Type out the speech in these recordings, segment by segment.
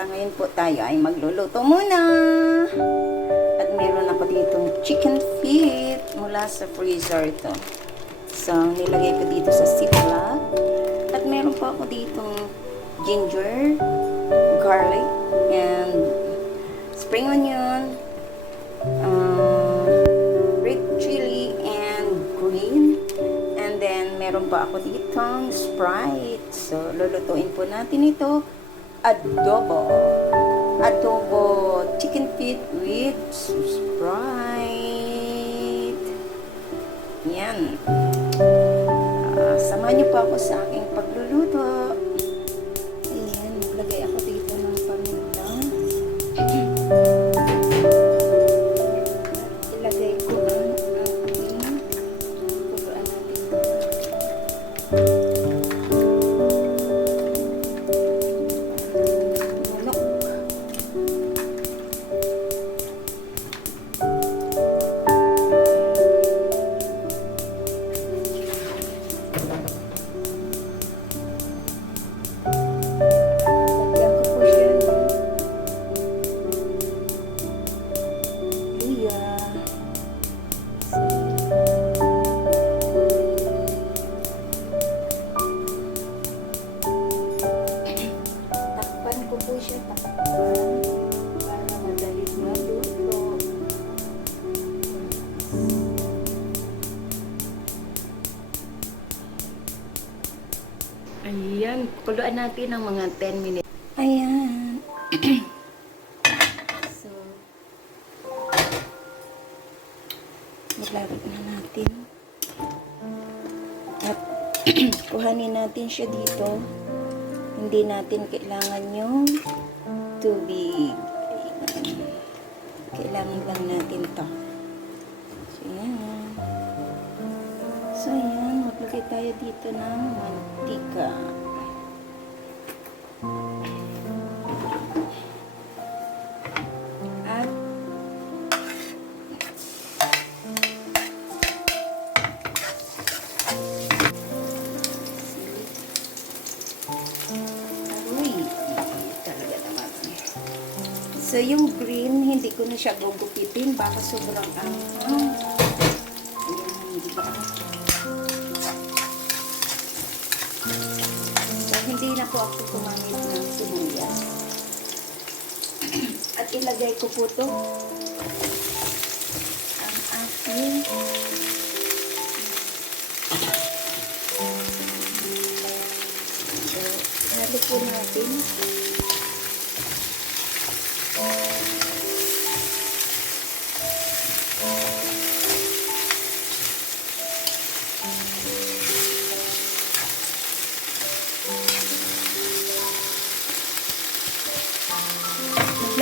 Sa ngayon po tayo ay magluluto muna. At meron ako ditong chicken feet mula sa freezer ito. So, nilagay ko dito sa ziploc. At meron po ako ditong ginger, garlic, and spring onion, um, red chili, and green. And then, meron pa ako ditong Sprite. So, lulutuin po natin ito. Adobo. Adobo chicken feet with Sprite. Yan. Ah, samahan niyo po ako sa aking pagluluto. Natin ng mga 10 minutes. Ayan. so, maglalagay na natin. At kuhanin natin siya dito. Hindi natin kailangan yung tubig. Ayan. Kailangan lang natin to. So, yan. So, ayan. Maglagay tayo dito ng mantika. At yung green, hindi ko na siya gugupitin. Baka sobrang ang... Ayan, hindi? So, hindi na po ako gumamit ng sibuyas. At ilagay ko po to ang ating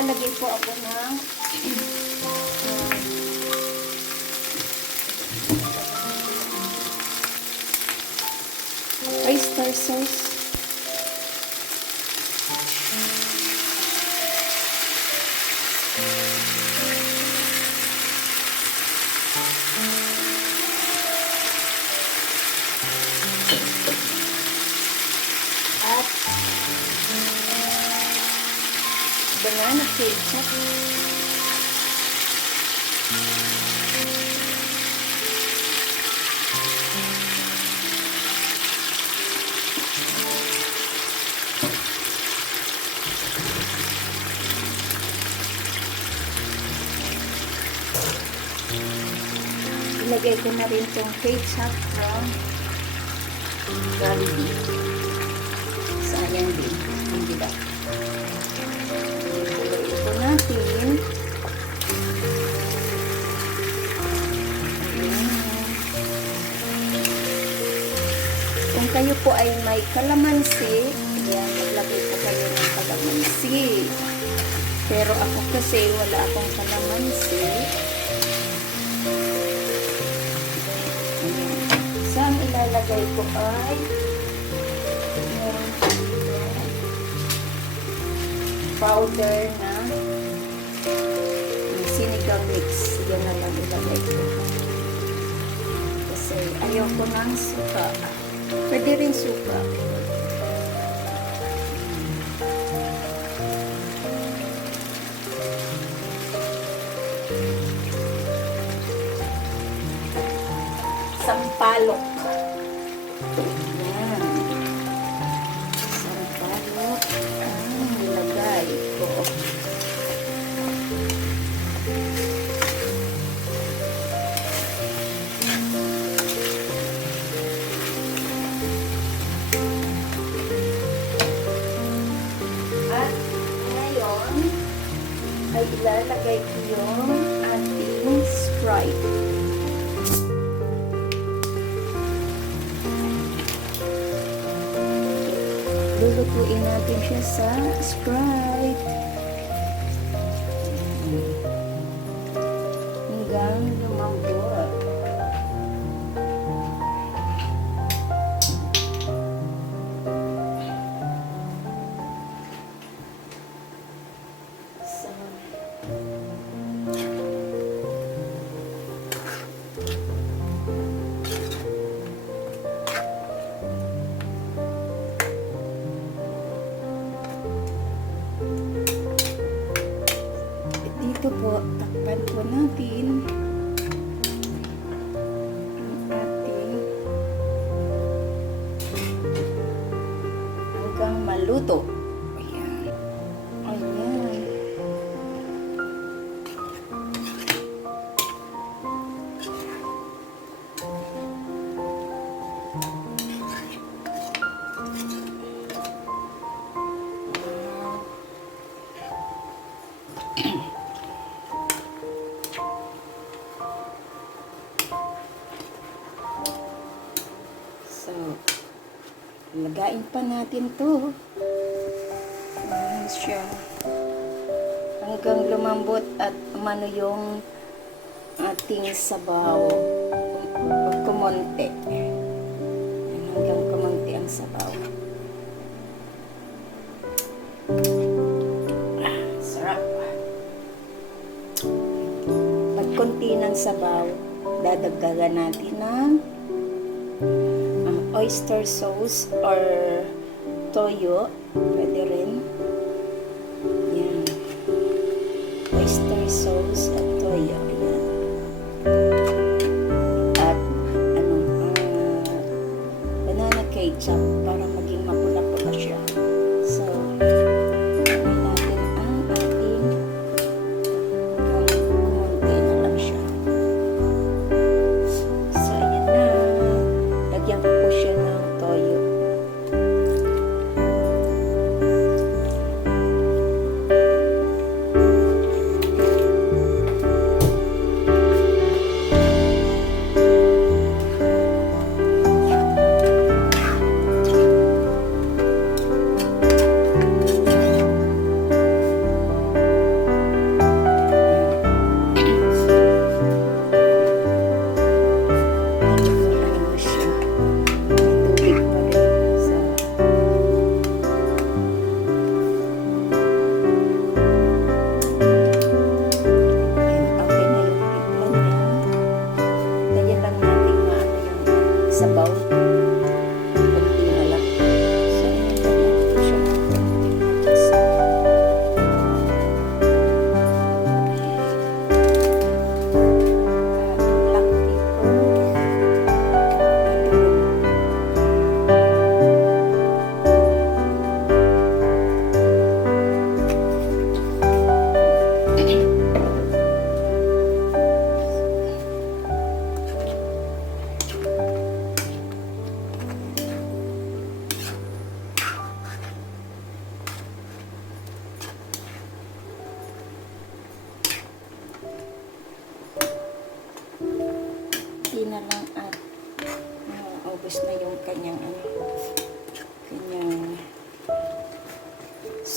Maglalagay po ako ng oyster sauce. Ilagay ko na rin itong ketchup from Jollibee. Sayang din. Hindi ba? Ilagay ito natin. Kung kayo po ay may kalamansi, yan, maglagay po kayo ng kalamansi. Pero ako kasi wala akong kalamansi. ilalagay ko ay powder na sinigang mix. Yan na lang ilalagay ko. Kasi ayoko ng suka. Pwede rin suka. Sampalok. Ay ilalagay ko yung ating Sprite. Lulutuin natin siya sa Sprite. Dito po, takpan po natin ating hanggang maluto. Pa natin to. Ayan siya. Hanggang lumambot at umano yung ating sabaw. Kumonte. Hanggang kumonte ang sabaw. Sarap. Pag konti ng sabaw, dadagdagan natin ng oyster sauce or toyo. Pwede rin. Yan. Oyster sauce at toyo.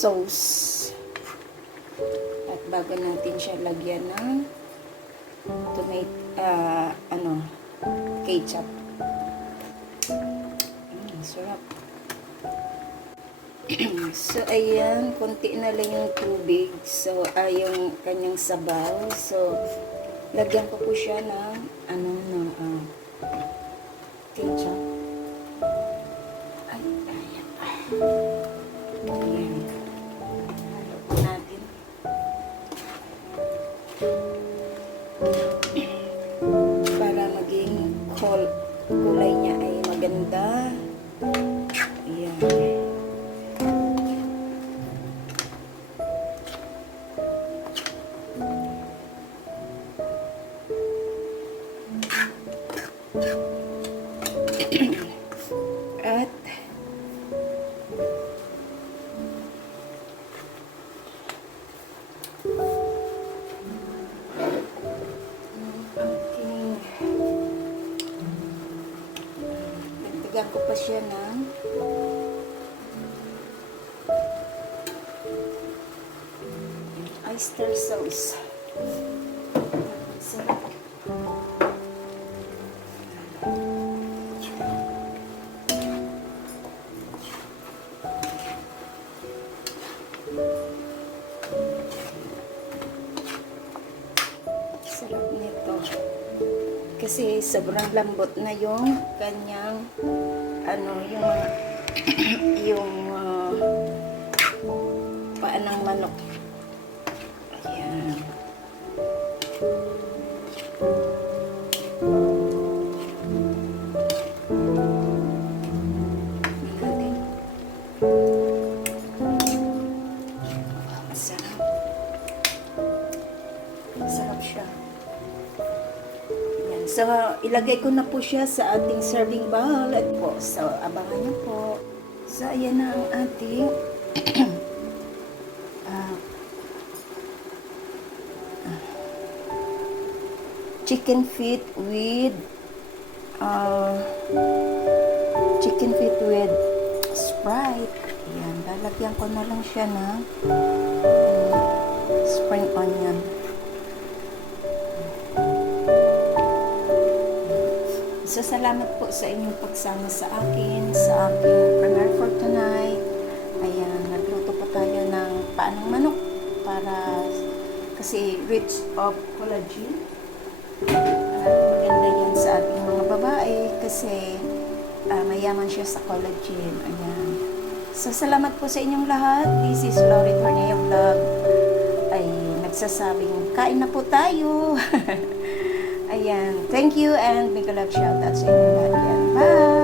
Sauce. At bago natin siya lagyan ng tomato, ah, ano, ketchup. Mm, sarap. so, ayan, konti na lang yung tubig. So, ay yung kanyang sabaw. So, lagyan ko po siya ng, ano, At aking dagdagan ko pa siya ng oyster sauce. Sobrang lambot na yung kanyang ano yung yung uh, paan ng manok. Ayan. Masarap. Masarap siya. So, ilagay ko na po siya sa ating serving bowl at po. So, abangan niyo po. So, ayan na ang ating ah, chicken feet with uh, chicken feet with Sprite. Ayan, lalagyan ko na lang siya ng um, spring onion. So, salamat po sa inyong pagsama sa akin, sa aking premiere for tonight. Ayan, nagluto po tayo ng paanong manok para kasi rich of collagen. At maganda yan sa ating mga babae kasi ah, mayaman siya sa collagen. Ayan. So, salamat po sa inyong lahat. This is Laurie Torneo Vlog. Ay, nagsasabing, kain na po tayo. Ayan. Thank you and big love shout out sa inyo lahat yan. Bye!